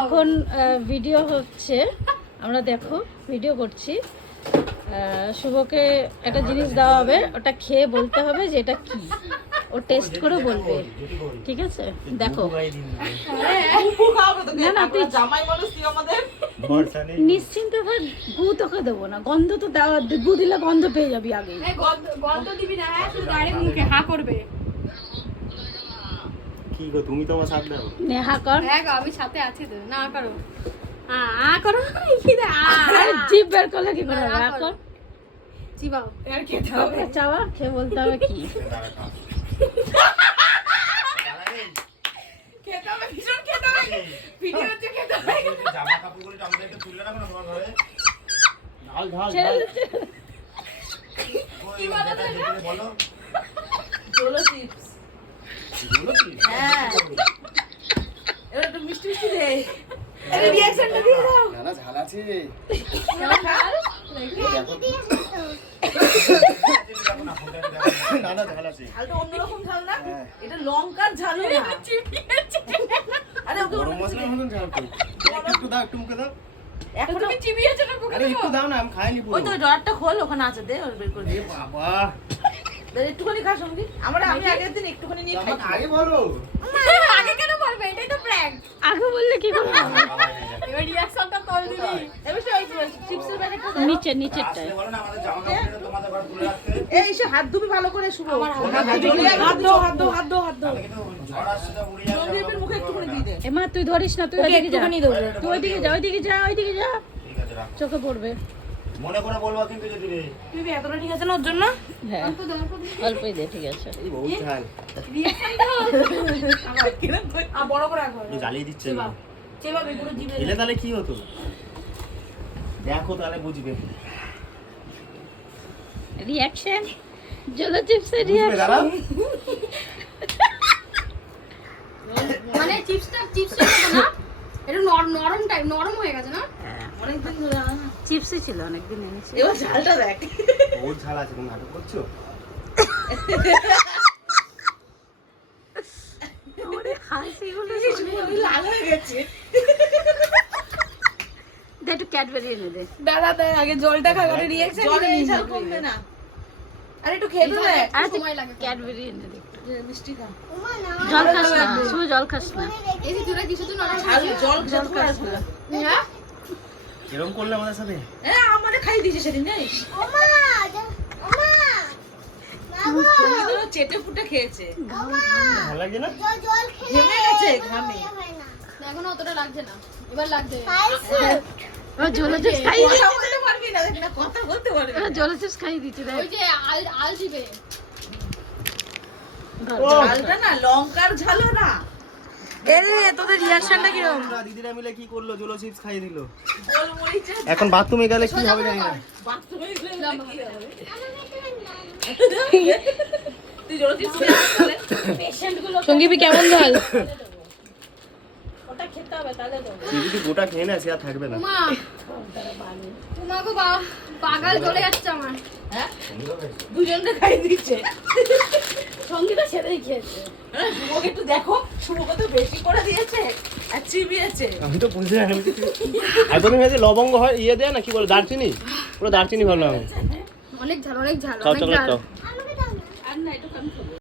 এখন ভিডিও হচ্ছে, আমরা দেখো ভিডিও করছি। শুভকে একটা জিনিস দেওয়া হবে, ওটা খেয়ে বলতে হবে যে এটা কি, ও টেস্ট করে বলবে, ঠিক আছে? দেখো নিশ্চিন্তে ভাই, গু তোকে দেবো না, গন্ধ তো দেওয়া, গু দিলে গন্ধ পেয়ে যাবি আগে। গন্ধ দিবি না, হ্যাঁ শুধু ডাইরেক্ট মুখে হা করবে। কি গো তুমি তো আমার সাথে দাও। নে হা কর। হ্যাঁ গো আমি সাথে আছি তো। না করো। আ করো। কি দে আ। জিভ বের করলে কি করে হা কর। চিবাও। আর খেতে হবে। চাওয়া খেয়ে বলতে হবে কি। খেতে হবে, ভীষণ খেতে হবে। ভিডিও হচ্ছে খেতে হবে। জামা কাপড়গুলো আমাদের একটু তুলে রাখো না তোমার ঘরে। ঢাল ঢাল। কি বলো? Zolo chips. Zolo chips? হ্যাঁ। এবার একটু মিষ্টি মিষ্টি দে। আরে রিঅ্যাকশনটা দিয়ে দাও। না না ঝাল আছে। না না ঝাল আছে। ঝালটা অন্যরকম ঝাল না? এটা লঙ্কার ঝাল না। আরে গরম মশলার মতন ঝাল তো। একটু দাও, একটু মুখে দাও। এখন তুমি চিবিয়েছো না মুখে? আরে একটু দাও না, আমি খাইনি পুরো। ওই তো ডরটা খোল, ওখানে আছে, দে ওর বের করে দে। এ বাবা। একটুখানি খা সঙ্গী। আমি আগের দিন একটুখানি নিয়ে খাই। আগে বলো। আগে কেন বলবে? এটাই তো প্র্যাঙ্ক। আগে বললে কি করে হবে? এবার রিঅ্যাকশনটা তোল দিবি। এবার সে ওই চিপসের প্যাকেটটা দে। নিচেরটায় আসলে বলো না আমাদের জামা কাপড়গুলো তোমাদের ঘরে তুলে রাখতে। এই সে হাত ধুবি ভালো করে শুভ। আমার হাত হাত দাও। ঝড় আসছে তো উড়িয়ে যাবে। সন্দীপের মুখে একটুখানি দিয়ে দে। এমা তুই ধরিস না, তুই ওইদিকে যা, একটুখানি দেবো। তুই ওইদিকে যা, ওইদিকে যা, ওইদিকে যা, ঠিক আছে রাখো। চোখে পড়বে। মনে করে বলবা কিন্তু যদি রে। তুই এতটা ঠিক আছে না ওর জন্য? হ্যাঁ অল্পই দে, ঠিক আছে। এই বহুত ঝাল। আর বড় করে রাখো। একটু জ্বালিয়ে দিচ্ছে। চেবা বেগুলো জিভে। এলে তাহলে কি হতো? দেখো তাহলে বুঝবে। রিঅ্যাকশন, জলো চিপসের বুঝবে রিঅ্যাকশন। দাঁড়াও। মানে চিপসটা না? এটা নরম টাইপ, নরম হয়ে গেছে না? অনেকদিন ধরে চিপসই ছিল, অনেকদিন এনেছি। এবার ঝালটা দেখ। বহুত ঝাল আছে, তুমি নাটক করছো? ওরে হাসিগুলো শুধু লাল হয়ে গেছে। দে একটু ক্যাডবেরি এনে দে। দাদা আগে জলটা খা, করে রিঅ্যাকশন জলে এই ঝাল কমবে না। আরে একটু খেয়ে দে। আর সময় লাগে। ক্যাডবেরি এনে দে। মিষ্টি খা। জল খাস না, শুধু জল খাস না। এই যে তুই কিছু তো নরম ঝাল জল খাস না। হ্যাঁ? এরকম করলে আমাদের সাথে? আমারে খাইয়ে দিয়েছে সেদিন জানিস? সঙ্গীত তো চেটে ফুটে খেয়েছে। ভালো লাগছে না? ঘেমে গেছে ঘামে। এখনো অতটা লাগছে না, এবার লাগছে। ও জলো চিপস খাইয়ে দি, কথা বলতে পারবি না, দেখ না কথা বলতে পারবি না। জলো চিপস খাইয়ে দিচ্ছি দেখ। ওই যে আল দিবে। ঝালটা না লঙ্কার ঝালও না। তোদের রিঅ্যাকশনটা কিরকম? তোমরা দিদিরা মিলে কি করলো? জলো চিপস খাইয়ে দিল। গোলমরিচের এখন বাথরুমে গেলে কি হবে জানি না। বাথরুমে গেলে কি হবে? তুই জল চিপস পেশেন্টগুলো সঙ্গীপি কেমন ঝাল? ওটা খেতে হবে তাহলে তো। তুই যদি গোটা খেয়ে না সে আর থাকবে না। তোমাকে পাগাল চলে যাচ্ছে আমার। হ্যাঁ দুজনকে খাইয়ে দিচ্ছে। সঙ্গীতা সেটাই খেয়েছে। শুভকে একটু দেখো, শুভকে তো বেশি করে দিয়েছে আর চিবিয়েছে। আমি তো বুঝতে পারি আর তুমি হয়েছে লবঙ্গ হয় ইয়ে দেয় না, কি বলে দারচিনি, পুরো দারচিনি ভালো লাগে। অনেক ঝাল, অনেক ঝাল, খাও অনেক চকলেট ঝাল। খাও।